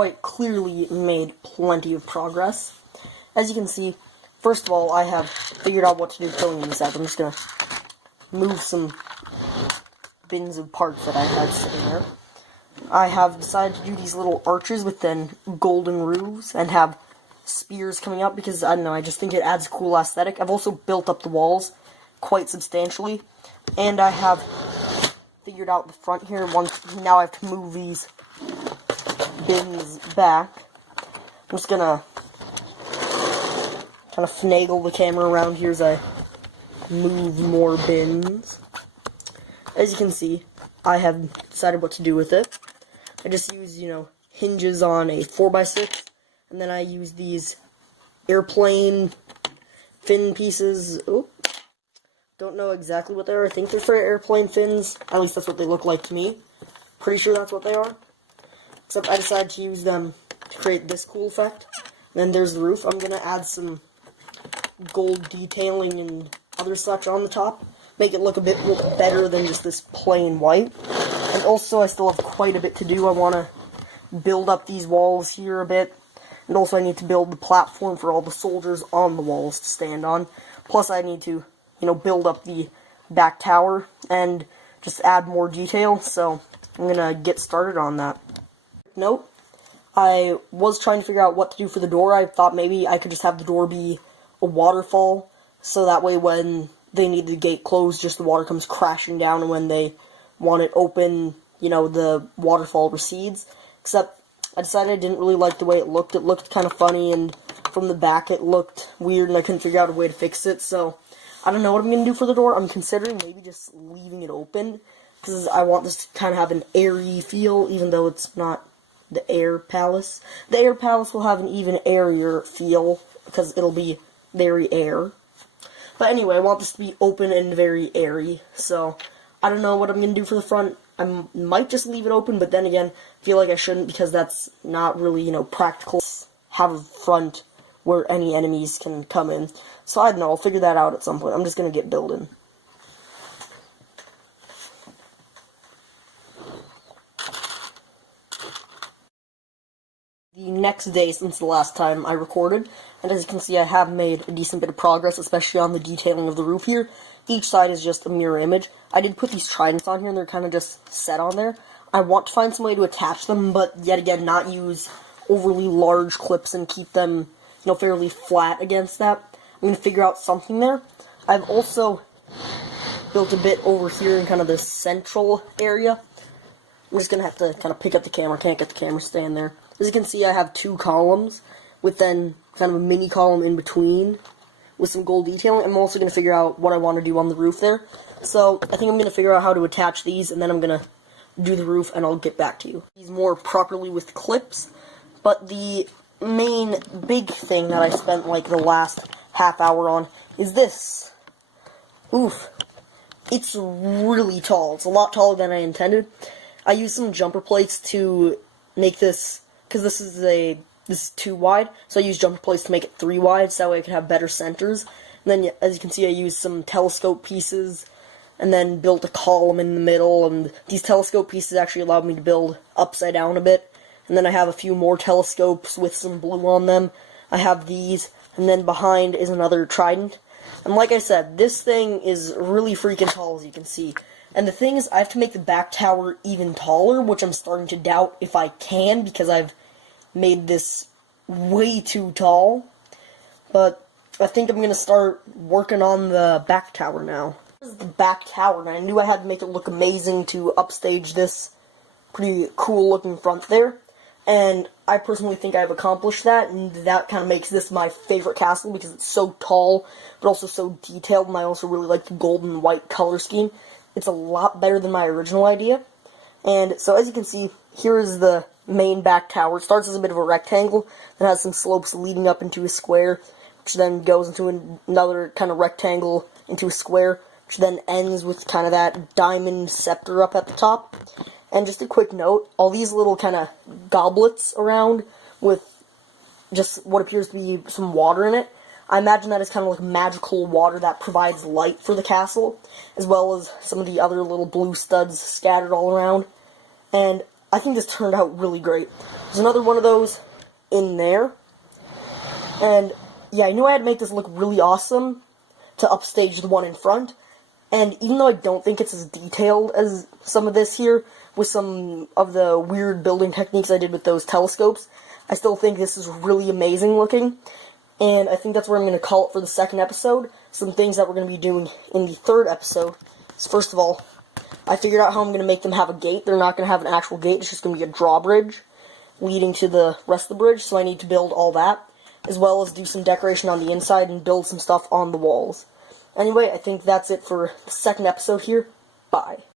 quite clearly made plenty of progress. As you can see, first of all, I have figured out what to do with filling these out. I'm just gonna move some bins of parts that I had sitting there. I have decided to do these little arches with then golden roofs and have spears coming up because, I don't know, I just think it adds a cool aesthetic. I've also built up the walls quite substantially, and I have figured out the front here. Now I have to move these bins back. I'm just gonna kind of finagle the camera around here as I move more bins. As you can see, I have decided what to do with it. I just use, hinges on a 4x6, and then I use these airplane fin pieces. Oh, don't know exactly what they are. I think they're for airplane fins. At least that's what they look like to me. Pretty sure that's what they are. Except I decided to use them to create this cool effect. And then there's the roof. I'm going to add some gold detailing and other such on the top. Make it look a bit better than just this plain white. And also, I still have quite a bit to do. I want to build up these walls here a bit. And also, I need to build the platform for all the soldiers on the walls to stand on. Plus, I need to, build up the back tower and just add more detail. So, I'm going to get started on that. Note, I was trying to figure out what to do for the door. I thought maybe I could just have the door be a waterfall. So that way, when they need the gate closed, just the water comes crashing down, and when they want it open, the waterfall recedes. Except, I decided I didn't really like the way it looked. It looked kind of funny, and from the back it looked weird, and I couldn't figure out a way to fix it, so I don't know what I'm going to do for the door. I'm considering maybe just leaving it open, because I want this to kind of have an airy feel, even though it's not the Air Palace. The Air Palace will have an even airier feel, because it'll be very air. But anyway, I want this to be open and very airy, so I don't know what I'm going to do for the front. I might just leave it open, but then again, I feel like I shouldn't because that's not really, practical. Have a front where any enemies can come in. So I don't know, I'll figure that out at some point. I'm just going to get building. The next day since the last time I recorded, and as you can see, I have made a decent bit of progress, especially on the detailing of the roof here. Each side is just a mirror image. I did put these tridents on here, and they're kind of just set on there. I want to find some way to attach them, but yet again, not use overly large clips and keep them, fairly flat against that. I'm going to figure out something there. I've also built a bit over here in kind of the central area. I'm just going to have to kind of pick up the camera. Can't get the camera stand there. As you can see, I have two columns with then kind of a mini column in between with some gold detailing. I'm also going to figure out what I want to do on the roof there. So I think I'm going to figure out how to attach these, and then I'm going to do the roof, and I'll get back to you. These more properly with clips, but the main big thing that I spent like the last half hour on is this. Oof. It's really tall. It's a lot taller than I intended. I used some jumper plates to make this, because this is 2 wide, so I used jumper plates to make it 3 wide, so that way I could have better centers. And then, as you can see, I used some telescope pieces, and then built a column in the middle, and these telescope pieces actually allowed me to build upside down a bit. And then I have a few more telescopes with some blue on them. I have these, and then behind is another trident. And like I said, this thing is really freaking tall, as you can see. And the thing is, I have to make the back tower even taller, which I'm starting to doubt if I can, because I've made this way too tall. But I think I'm going to start working on the back tower now. This is the back tower, and I knew I had to make it look amazing to upstage this pretty cool looking front there. And I personally think I've accomplished that, and that kind of makes this my favorite castle because it's so tall, but also so detailed, and I also really like the gold and white color scheme. It's a lot better than my original idea. And so as you can see, here is the main back tower. It starts as a bit of a rectangle, then has some slopes leading up into a square, which then goes into another kind of rectangle into a square, which then ends with kind of that diamond scepter up at the top. And just a quick note, all these little kind of goblets around with just what appears to be some water in it, I imagine that is kind of like magical water that provides light for the castle, as well as some of the other little blue studs scattered all around. And I think this turned out really great. There's another one of those in there. And, yeah, I knew I had to make this look really awesome to upstage the one in front. And even though I don't think it's as detailed as some of this here, with some of the weird building techniques I did with those telescopes, I still think this is really amazing looking. And I think that's where I'm going to call it for the second episode. Some things that we're going to be doing in the third episode is, first of all, I figured out how I'm going to make them have a gate. They're not going to have an actual gate, it's just going to be a drawbridge leading to the rest of the bridge, so I need to build all that, as well as do some decoration on the inside and build some stuff on the walls. Anyway, I think that's it for the second episode here. Bye.